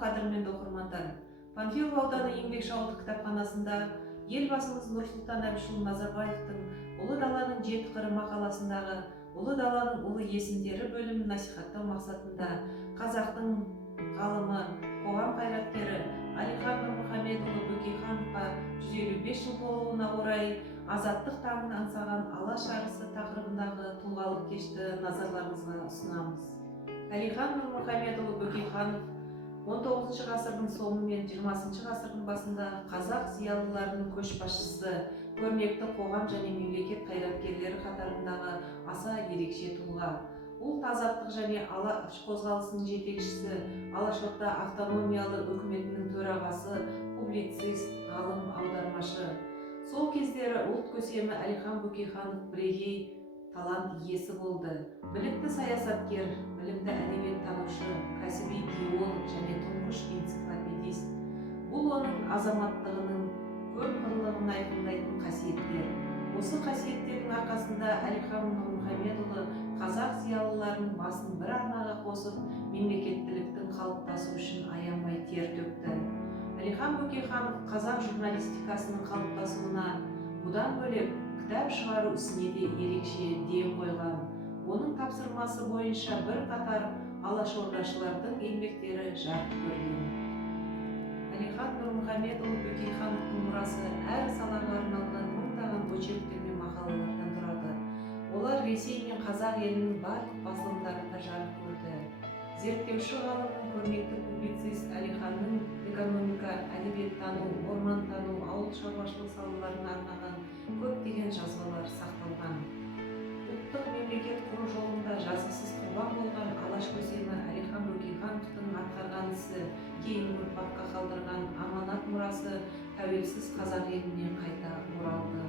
қадірменді оқырмандар, Панфилов ауданы еңбекші ауылдық кітапханасында елбасымыз Нұрсұлтан Әбішұлы Назарбаевтың «Ұлы даланың жеті қыры» мақаласындағы ұлы даланың ұлы есімдері бөлімін насихаттау мақсатында қазақтың ғалымы, қоғам қайраткері Әлихан Нұрмұхамедұлы Бөкейхановқа 155 жыл толуына орай азаттық таңын аңсаған алаш арысы тақырыбындағы тұлғалық кешті назарларыңызға ұсынамыз. Әлихан Нұрмұхамедұлы Бөкейханов 19 ғасырдың соңы мен 20 ғасырдың басында қазақ зиялыларының көшбасшысы, көрнекті қоғам және мемлекет қайраткерлері қатарындағы аса ерекше тұлға. Ұлт азаттық және алаш қозғалысының жетекшісі, Алашорда автономиялы үкіметінің төрағасы, публицист, ғалым, аудармашы. Сол кездері ұлт көсемі Әлихан Бөкейханов бірегей талант иесі болды. Білікті саясаткер, білімді әдебиеттанушы, кәсіби геолог және тұңғыш энциклопедист. Бұл оның азаматтығының көп қырлығын айқындайтын қасиеттер. Осы қасиеттердің арқасында Әлихан Нұрмұхамедұлы қазақ зиялыларының басын бір арнаға қосып, мемлекеттіліктің қалыптасу үшін аянбай тер төкті. Әлихан Бөкейханов қазақ журналистикасының қалыптасуына бұдан бөлек кітап шығару ісіне де ерекше ден қойған. Оның тапсырмасы бойынша бірқатар алашордашылардың еңбектері жарық көрген. Әлихан Нұрмұхамедұлы Бөкейхановтың мұрасы әр салаға арналған мыңдаған очерктер мен мақалалардан тұрады. Олар Ресей мен қазақ елінің барлық басылымдарында жарық көрді. Зерттеуші ғалымның, көрнекті публицист Әлиханның экономика, әдебиеттану, ормантану, ауыл шаруашылық салаларына арнаған көптеген жазбалар сақталған. Ұлттық мемлекет құру жолында жазықсыз құрбан болған алаш көсемі Әлихан Бөкейхановтың атқарған ісі, кейінгі ұрпаққа қалдырған аманат мұрасы тәуелсіз қазақ еліне қайта оралды.